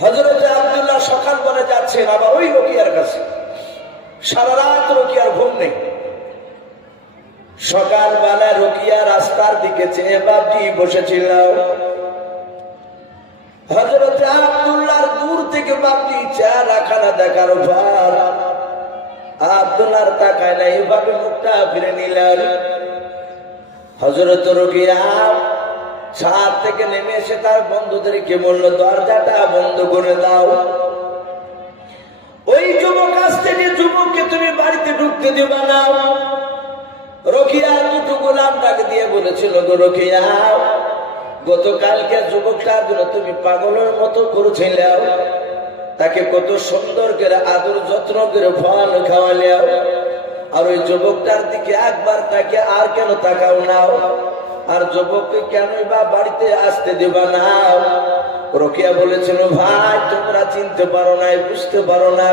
হযরত আব্দুল্লাহ সকাল বলে যাচ্ছেন আবার ওই রোকিয়ার কাছে। সারা রাত রোকিয়ার ঘুম নেই। সকালবেলা রোকিয়া রাস্তার দিকে চেয়ে বাপজি বসেছিল। হযরত আব্দুল্লাহর দূর থেকে বাপজি চেহারাখানা দেখার পর আব্দুল্লাহর তাকায় না, এভাবে মুখটা ফিরে নিলেন। হযরত রোকিয়া ছাদ থেকে নেমে এসে তার বন্ধুদেরকে বলল, দরজাটা বন্ধ করে দাও। ওই যুবক আসতে যে যুবককে তুমি বাড়িতে ঢুকতে দিবা না। রোকিয়া দুটো গোলামটাকে দিয়ে বলেছিল, গো রোকিয়া, গতকালকে যুবকটার জন্য তুমি পাগলের মতো করেছিলে, তাকে কত সুন্দর করে আদর যত্ন করে ফল খাওয়ালেও, আর ওই যুবকটার দিকে একবার তাকে আর কেন তাকাও না? আর যুবককে কেনই বা বাড়িতে আসতে দেবা না? রোকিয়া বলেছিল, ভাই তোমরা চিনতে পারো না, বুঝতে পারো না,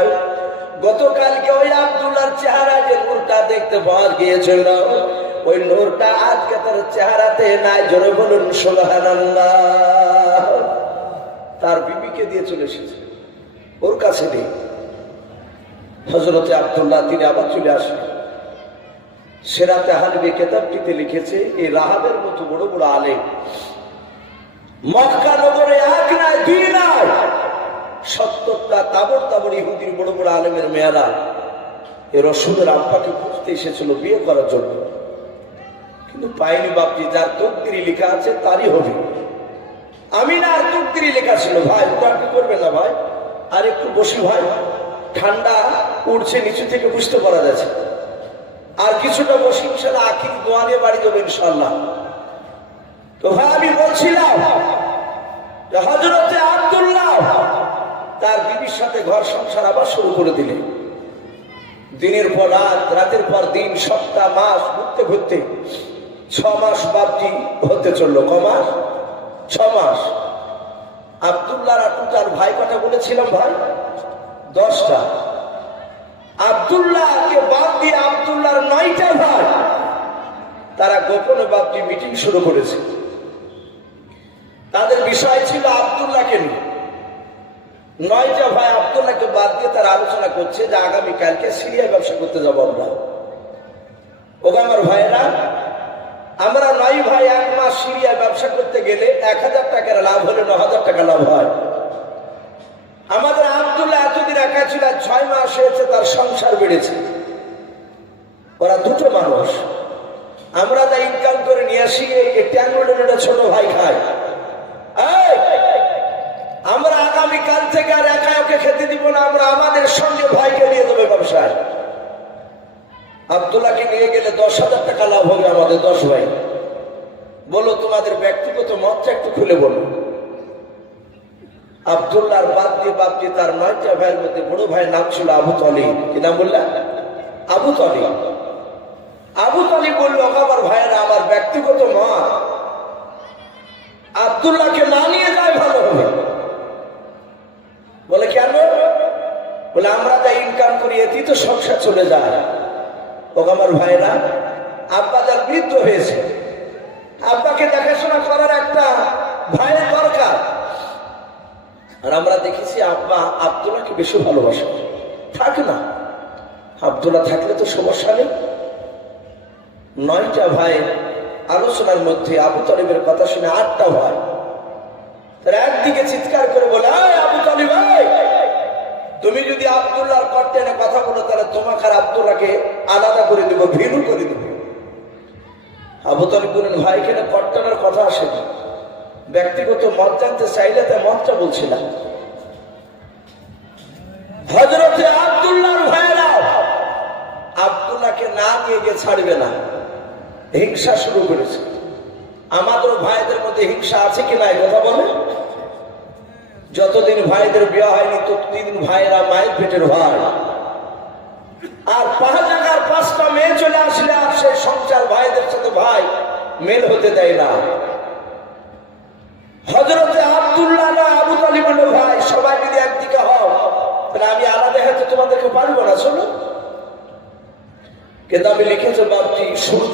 গতকালকে ওই আব্দুল্লাহর চেহারা যে নূরটা দেখতে পাওয়া গিয়েছিল, ওই নূরটা আজকে তার চেহারাতে নাই। জোরে বলুন সুবহানাল্লাহ। তার বিবিকে দিয়ে চলে এসেছে, ওর কাছে নেই। হযরতে আব্দুল্লাহ তিনি আবার চলে আসেন। সেরাতে হানবি কিতাবটিতে লিখেছে, এই রাহাবের মতো বড় বড় আলেম মক্কা নগরে এক নাই দুই নাই 70টা তাবর তাবর ইহুদির বড় বড় আলেমের মেয়েরা এ রসুলের আব্বাকে খুঁজতে এসেছিল বিয়ে করার জন্য, কিন্তু পায়নি। বাপজি যার তকদিরে লেখা আছে তারই হবে। আমি না, আর তকদিরে লেখা ছিল। ভাই ওটা কি করবে না ভাই, আর একটু বসি ভাই, ঠান্ডা উঠছে নিচু থেকে বুঝতে পারা যাচ্ছে। আর কিছুটা বসে ইনশাল্লাহ আখির দোয়া নিয়ে বাড়ি যাবো ইনশাল্লাহ। তো ভাই আমি বলছিলাম হযরতে আব্দুল্লাহ তার বিবির সাথে ঘর সংসার আবার শুরু করে দিলেন। দিনের পর রাত, রাতের পর দিন, সপ্তাহ, মাস ঘুরতে ঘুরতে 6 মাস বাপজি হতে চললো। ক মাস? 6 মাস। আব্দুল্লাহর তার ভাই কথা বলেছিলাম ভাই 10টা। আব্দুল্লাহকে বাদ দিয়ে আব্দুল্লাহর 9টা ভাই, তারা গোপনে বাপজি মিটিং শুরু করেছে। তাদের বিষয় ছিল আব্দুল্লাহকে নিয়ে। 9টা ভাই আব্দুল্লাহকে বাদ দিয়ে তারা আলোচনা করছে যে আগামীকালকে সিরিয়ায় ব্যবসা করতে যাবো আমরা। ওগো আমার ভাইয়েরা, আমরা 9 ভাই 1 মাস সিরিয়ায় ব্যবসা করতে গেলে 1000 টাকার লাভ হলে 9000 টাকা লাভ হয়। আমাদের আব্দুল্লাহ এতদিন একা ছিল, 6 মাস হয়েছে তার সংসার বেড়েছে। ওরা দুটো মানুষ, আমরা যা ইনকাম করে নিয়ে আসি এই ট্যাঙ্গুলোটা ছোট ভাই খায়। আমরা আগামীকাল থেকে আর একা ওকে খেতে দিব না, আমরা আমাদের সঙ্গে ভাইকে নিয়ে দেবো ব্যবসায়। আব্দুল্লাহকে নিয়ে গেলে 10,000 টাকা লাভ হবে আমাদের 10 ভাই। বলো তোমাদের ব্যক্তিগত মতটা একটু খুলে বলো। আব্দুল্লাহর বাদ দিয়ে তার 9টা ভাইয়ের মধ্যে বড় ভাইয়ের নাম ছিল আবু তালিব। কি নাম বললেন? আবু তালিব। আবু তালিব বলল, আমার ভাইয়েরা, আমার ব্যক্তিগত মত আব্দুল্লাহকে না নিয়ে যায় ভালো হবে। বলে কেন? বলে আমরা যা ইনকাম করি এতেই তো সংসার চলে যায়। ও আমার ভাইয়েরা, আব্বা যার বৃদ্ধ হয়েছে, আব্বাকে দেখাশোনা করার একটা ভাইয়ের দরকার। আর আমরা দেখেছি আব্বা আব্দুল্লাহকে বেশি ভালোবাসে। থাক না, আব্দুল্লাহ থাকলে তো সমস্যা নেই। 9টা ভাই আলোচনার মধ্যে আবু তালিবের কথা শুনে 8টা ভাই তারা একদিকে চিৎকার করে বলে, আবু তালিব ভাই, তুমি যদি আব্দুল্লাহর কর্তেনে কথা বলো তাহলে তোমাকে আর আব্দুল্লাহকে আলাদা করে দেবো, ভিন্ন করে দেবো। আবু তালিব বলেন, ভাই এখানে কর্তনের কথা আসেনি, ব্যক্তিগত মত জানতে চাইলে তাই মতটা বলছিলাম। হযরতে আব্দুল্লাহর ভাইরা আব্দুল্লাহকে না নিয়ে গিয়ে ছাড়বে না, হিংসা শুরু করেছে। আমাদের ভাইদের মধ্যে হিংসা আছে কি নাই কথা বলে? যতদিন ভাইদের বিয়ে হয়নি ততদিন ভাইরা মায়ের পেটের ভাই। আর 5 জায়গার 5টা মেয়ে চলে আসলে আর সেই সংসার ভাইদের সাথে ভাই মেল হতে দেয় না। হযরতে আব্দুল্লাহ না আবু তালিব বলল, ভাই সবাই মিলে একদিকে হও, আমি আলাদা হতে তোমাদেরকে পারবো না। শোনো, কেতাবে লিখেছে বাপটি সূর্য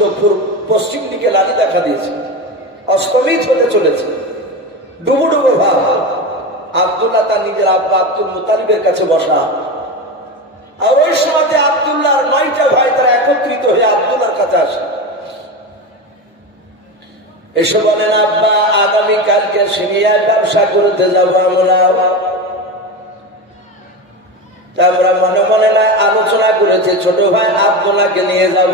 পশ্চিম দিকে লালি দেখা দিয়েছে, অস্তমিত হতে চলেছে, ডুবো ডুবো ভাব। আব্দুল্লাহ তার নিজের আব্বা আব্দুল মুতালিবের কাছে বসা। আর ওই সময় আব্দুল্লাহর 9টা ভাই তারা একত্রিত হয়ে আব্দুল্লাহর কাছে আসে, এসে বলেন, আব্বা আগামীকালকে সিরিয়ায় ব্যবসা করতে যাবো আমরা। আমরা মনে মনে না আলোচনা করেছি ছোট ভাই আব্দুল্লাহকে নিয়ে যাব।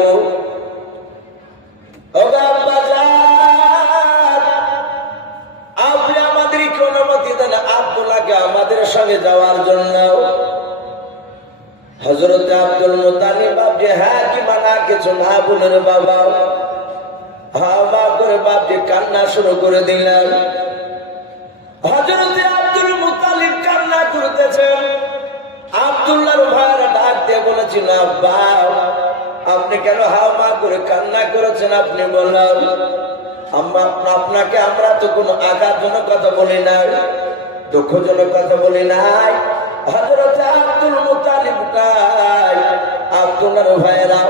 আপনি আমাদেরকে অনুমতি দেন আব্দুল্লাহকে আমাদের সঙ্গে যাওয়ার জন্য। হযরত আব্দুল মুতালিব বাপজি হ্যাঁ কি মানা কিছু না বলেন বাবা, হ্যাঁ বাপ করে বাপজি কান্না শুরু করে দিলেন। হযরত আব্দুল মুতালিব কান্না করতেছেন। আব্দুল্লাহর ভাইরা ডাক দিয়ে বলেছিল, আব্বা আপনি কেন হাওমা করে কান্না করেছেন? আপনি বললেন আপনাকে আমরা তো কোনো আঘাতজনক কথা বলি নাই, দুঃখজনক কথা বলি নাই। হযরত আব্দুল মুতালিব আব্দুল্লাহর ভাইরা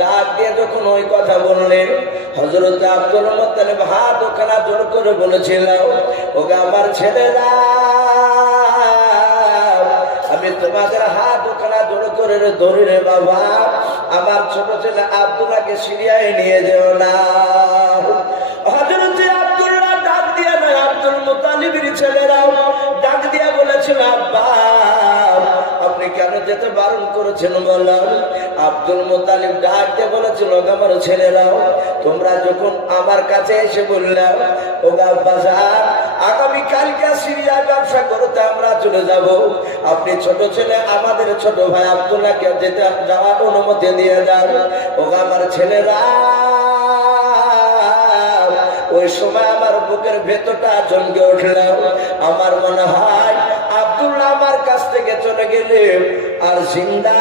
ডাক দিয়ে যখন ওই কথা বললেন, হযরত আব্দুল মুতালিব হাত ওখানা জোর করে বলেছিল, ওকে আমার ছেলেরা আমি তোমাদের হাত ওখানা জোর করে ধরি রে বাবা, আমার ছোট ছেলে আব্দুল্লাহকে সিরিয়ায় নিয়ে যেও না। হযরত আব্দুল্লাহ ডাক দিয়ে নয়, আব্দুল মুতালিবের ছেলেরাও ডাক দিয়ে বলেছিল, আব্বা আপনি কেন যেতে বারণ করেছেন বলেন? আব্দুল মুতালিব ডাক দিয়ে বলেছিল, আমার ছেলেরাও তোমরা যখন আমার কাছে এসে বললাম, ও বাজার আগামীকালকে সিরিয়ায় ব্যবসা করতে আমরা চলে যাব, আপনি ছোট ছেলে আমাদের ছোট ভাই আব্দুল্লাহকে যেতে যাওয়ার অনুমতি দিয়ে যান। ও আমার ছেলেরা ওই সময় আমার বুকের ভেতরটা চমকে উঠল। আমার মনে হয় আব্দুল্লাহ আমার কাছ থেকে চলে গেলে আর জিন্দা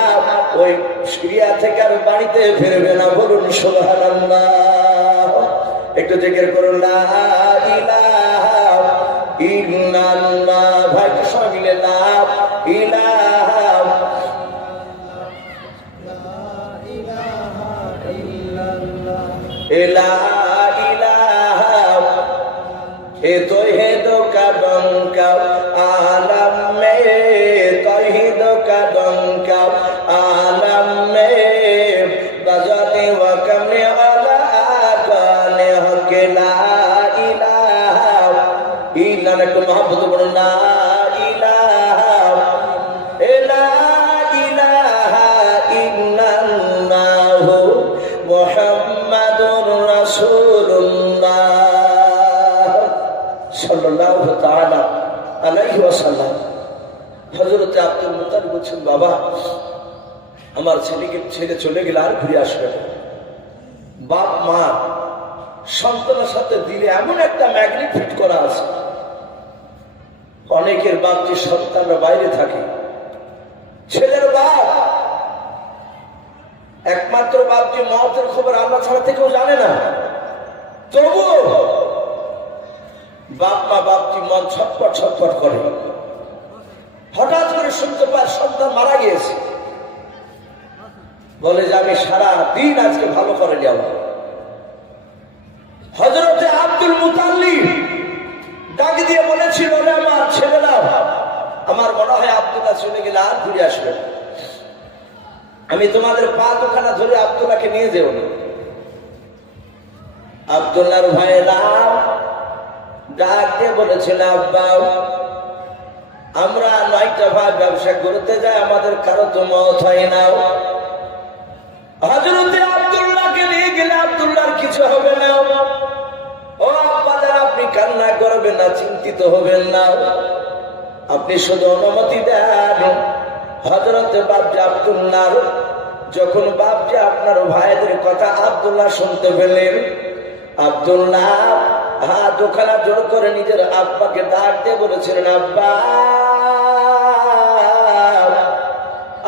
ওই সিরিয়া থেকে আর বাড়িতে ফিরবে না। বলুন সুবহানাল্লাহ, একটু জিকির করুন লা ইলাহা ইল্লাল্লাহ। ভাই কি সবাই মিলে লা ইলাহা तौहीद का डंका आलम में, तौहीद का डंका आलम में बजाते वक़्त में अला गाने हक ला इलाहा इल्लल्लाह को मोहब्बत बोलो ला इलाहा इल्लल्लाह मुहम्मदुर रासूलुल्लाह সাল্লাল্লাহু তাআলা আলাইহি ওয়াসাল্লাম। হযরত আব্দুল মুতালিব বলছেন, বাবা আমার ছেলে চলে গেলে আর ফিরে আসবে না। বাপ মা সন্তানের সাথে দিলে এমন একটা ম্যাগনেট ফিট করা আছে। অনেকের বাপ যে সন্তানরা বাইরে থাকে, ছেলের বাপ একমাত্র বাপ যে মওতের খবর আল্লাহ ছাড়া থেকেও জানে না, তবুও বাপ মা বাপটি মন ছটফট ছটফট করে। হঠাৎ করে শুনতে পায় সন্তান মারা গিয়েছে, বলে যে আমি সারা দিন আজকে ভালো করে যাব। হযরতে আব্দুল মুতালিব ডাক দিয়ে বলেছিল, আমার ছেলেরা আমার মনে হয় আব্দুল্লাহ চলে গেলে আর ঘুরে আসবে না, আমি তোমাদের পা দুখানা ধরে আব্দুল্লাহকে নিয়ে যেও না। আব্দুল্লাহর ভাইয়েরা ডাক দিয়ে বলেছিল, আব্বা আমরা 9টা ভাই ব্যবসা করতে যাই, আমাদের কারো তো মওত হয় না। হযরতে আব্দুল্লাহকে নিয়ে গেলে আব্দুল্লাহর কিছু হবে না। ও আব্বা যারা আপনি কান্না করবেন না, চিন্তিত হবেন না, আপনি শুধু অনুমতি দেন। হযরতে বাপজি আব্দুল্লাহ যখন বাপজি আপনার ভাইদের কথা আব্দুল্লাহ শুনতে পেলেন, আব্দুল্লাহ হাত ওখানা জোর করে নিজের আব্বাকে ডাক দিয়ে বলেছিলেন, আব্বা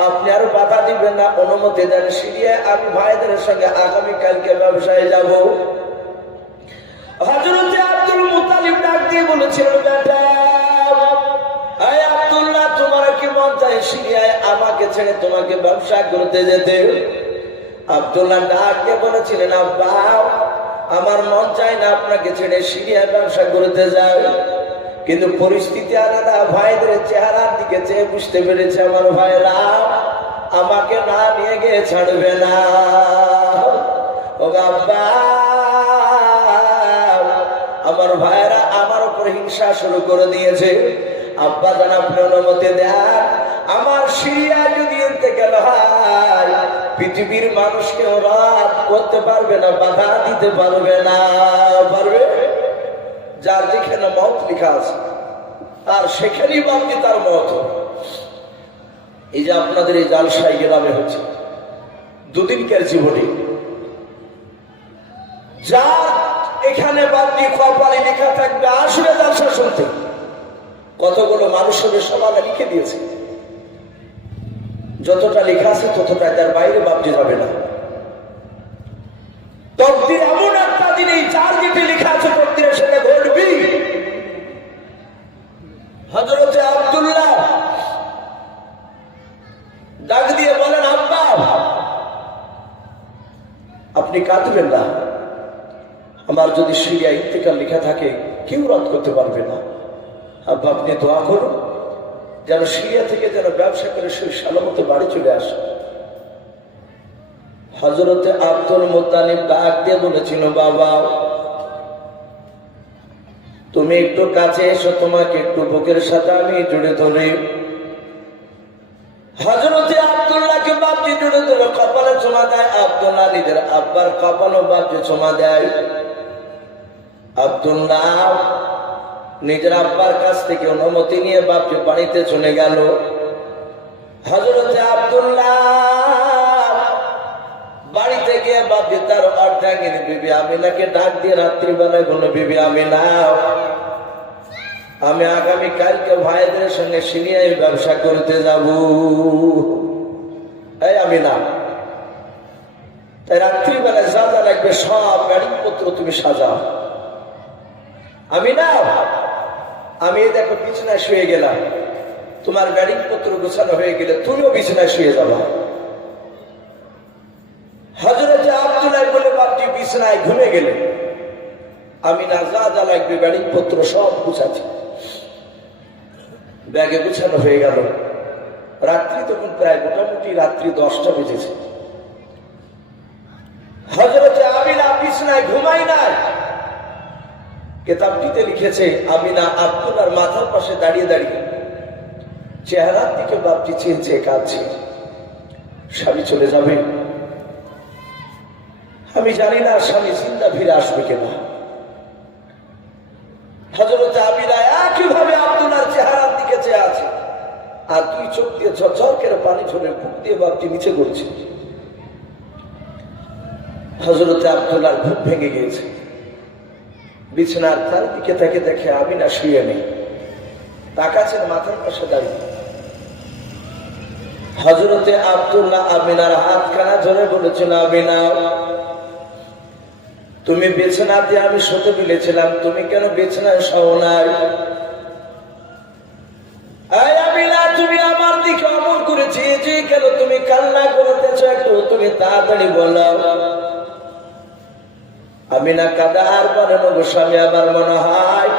আপনি আর বাধা দিবেন না, অনুমতি দেন, সিরিয়ায় আমি ভাইদের সঙ্গে আগামীকালকে ব্যবসায় যাব। হযরতে আব্দুল মুতালিব ডাক দিয়ে বলেছিলেন, বেটা আব্দুল্লাহ তোমার কি মন চায় সিরিয়ায় আমাকে ছেড়ে তোমাকে ব্যবসা করতে যেতে? আব্দুল্লাহ ডাক দিয়ে বলেছিলেন, আব্বা আমার মন চায় না আপনাকে ছেড়ে সিরিয়ায় ব্যবসা করতে যাই, কিন্তু পরিস্থিতি আলাদা। ভাইদের চেহারার দিকে চেয়ে বুঝতে পেরেছে আমার ভাইরা আমাকে না নিয়ে গিয়ে ছাড়বে না। ও আব্বা, আমার ভাইরা আমার উপর হিংসা শুরু করে দিয়েছে। আব্বা জান আপনি অনুমতি দেন, আমার সিরিয়া যদি ইন্তেকাল হয় পৃথিবীর মানুষকে রাত করতে পারবে না, বাধা দিতে পারবে না। পারবে? যার যেখানে মওত লেখা আছে আর সেখানেই বাপকে তার মওত। এই যে আপনাদের এই জালসাই গ্রামে হচ্ছে দুদিনকার জীবনে, যার এখানে বাপটি কপালে লেখা থাকবে আসলে জালসা শুনতে, কতগুলো মানুষের সবাই লিখে দিয়েছে। যতটা লেখা আছে ততটা, তার বাইরে বাপটি যাবে না। তকদির এমন একটা দিন, এই চার যেটি লেখা আছে তকদিরে সেটা ঘটবি। হযরতে আব্দুল্লাহ ডাক দিয়ে বলেন, আব্বা আপনি কাঁদবেন না, আমার যদি সিরিয়া ইন্তেকাল লেখা থাকে কেউ রদ করতে পারবে না। আব্বা আপনি দোয়া করুন যেন সিরিয়া থেকে যেন ব্যবসা করে সেই সালামতে বাড়ি চলে আসে। হযরতে আব্দুল মুত্তালিব ডাক দিয়ে বলেছিল, বাবা তুমি একটু কাছে এসো, তোমাকে একটু বুকের সাথে আমি জুড়ে ধরি। হযরতে আব্দুল্লাহকে বাপজি জুড়ে ধরে কপালে চুমা দেয়। আব্দুল্লাহ নিজের আব্বার কপালও বাপজি চুমা দেয়। আব্দুল্লাহ নিজের আব্বার কাছ থেকে অনুমতি নিয়ে বাপজি বাড়িতে চলে গেল। হযরতে আব্দুল্লাহ বাড়িতে গিয়ে বাপজি তার অর্ধাঙ্গিনী বিবি আমিনাকে ডাক দিয়ে রাত্রিবেলায় বলল, বিবি আমিনা আমি আগামী কালকে ভাইদের সঙ্গে সিরিয়ায় ব্যবসা করতে যাব। এই আমিনা, তাই রাত্রিবেলায় যা যা লাগবে সব গাড়িপত্র তুমি সাজাও। আমিনা আমি দেখো বিছানায় শুয়ে গেলাম, তোমার গাড়িপত্র গোছানো হয়ে গেলে তুমিও বিছানায় শুয়ে যাবা। হযরতে আব্দুল্লাহ বলে বাপজি বিছানায় ঘুমে গেলে আমিনা যা যা লাগবে গাড়িপত্র সব গুছাচ্ছে, ব্যাগে গুছানো হয়ে গেল। রাত্রি তখন প্রায় মোটামুটি রাত্রি 10টা বেজেছে। হযরতে আমিনা বিছানায় ঘুমাই নাই। কিতাবটিতে লিখেছে আমিনা আব্দুল্লাহর মাথার পাশে দাঁড়িয়ে দাঁড়িয়ে চেহারার দিকে বাপটি চেয়ে চেয়ে কাঁদছে। স্বামী চলে যাবে, আমি জানি না স্বামী জিন্দা ফিরে আসবে কিনা। হযরতে আমিনা একইভাবে আব্দুল্লাহর চেহারার দিকে চেয়ে আছে, আর দুই চোখ দিয়ে ঝরঝর করে পানি ঝরে বুক দিয়ে বাপটি নিচে করছে। হযরতে আব্দুল্লাহর ঘুম ভেঙে গিয়েছে। বিছানার তার দিকে তাকে দেখে আমিনা শুয়ে নেই, তাকাচ্ছেন মাথার পাশে দাঁড়িয়ে। হযরতে আব্দুল্লাহ আমিনার হাতখানা ধরে বলেছিল, আমিনা তুমি বিছানাতে আমি শুতে বলেছিলাম, তুমি কেন বিছানায় শোও নাই? আমিনা তুমি আমার দিকে অমন করে চেয়েছি কেন? তুমি কান্না করতেছ, একটু তুমি তাড়াতাড়ি বলো। আমিনা কাঁদা আর বলেন, গোস্বামী আমার মনে হয়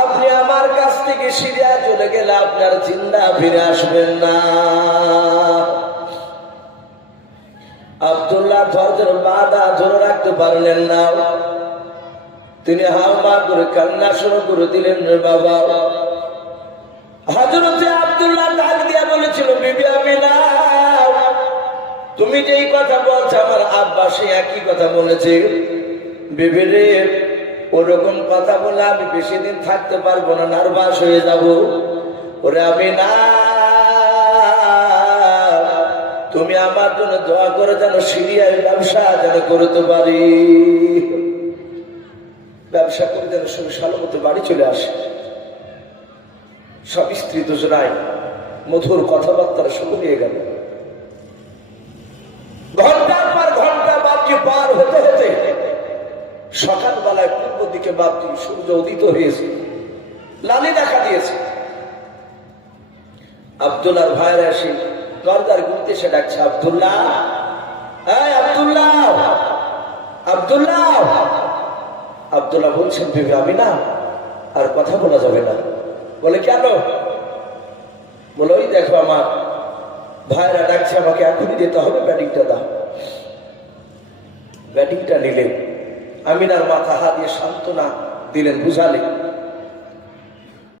আপনি আমার কাছ থেকে সিরিয়া চলে গেলে আপনার জিন্দা ফিরে আসবেন না। আব্দুল্লাহ ধৈর্যের বাধা ধরে রাখতে পারলেন না, তিনি হাওমা করে কান্না শুরু করে দিলেন। রে বাবা, হযরতে আব্দুল্লাহ ডাক দিয়া বলেছিল, বিবি আমিনা তুমি যেই কথা বলছো আমার আব্বা সে একই কথা বলেছে। বিবি রে, ওরকম কথা বলে আমি বেশি দিন থাকতে পারবো না, নার্ভাস হয়ে যাব। ওরে আমিনা তুমি আমার জন্য দোয়া করে যেন সিরিয়ায় ব্যবসা যেন করতে পারি, ব্যবসা করে যেন সব সালামতে বাড়ি চলে আসে। সব স্ত্রী দুজনায় মধুর কথাবার্তা শুরু হয়ে গেল। ঘন্টার পর ঘন্টা বাপজি পার হতে হতে সকালবেলায় পূর্ব দিকে বাপজি সূর্য উদিত হয়েছে, লালি দেখা দিয়েছে। আব্দুল্লাহর ভাইরা এসে দরজার গুনতে এসে ডাকছে, আব্দুল্লাহ, এই আব্দুল্লাহ, আব্দুল্লাহ। আব্দুল্লাহ বলছেন, বিবি আমিনা আর কথা বলা যাবে না। বলে কেন? বলে ওই দেখো আমার ভাইরা ডাকছে, আমাকে এখনই দিতে হবে, ব্যাটিংটা দাও। ব্যাটিংটা নিলেন, আমিনার মাথা হাত দিয়ে সান্ত্বনা দিলেন, বুঝালেন।